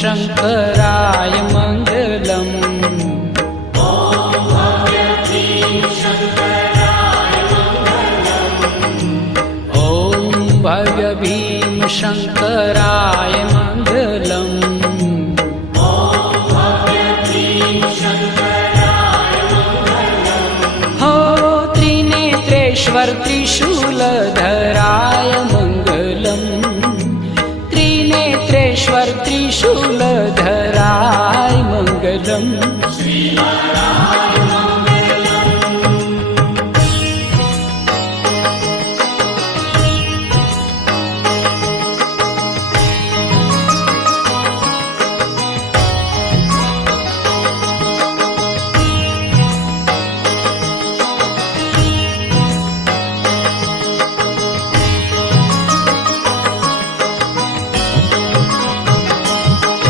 शङ्कराय मङ्गलम्। भव्य भीम शङ्कराय मङ्गलम्। हो त्रिनेत्रेश्वर त्रिशूलधराय मङ्गलम्। त्रिनेत्रेश्वर त्रिशूलधराय मङ्गलम्।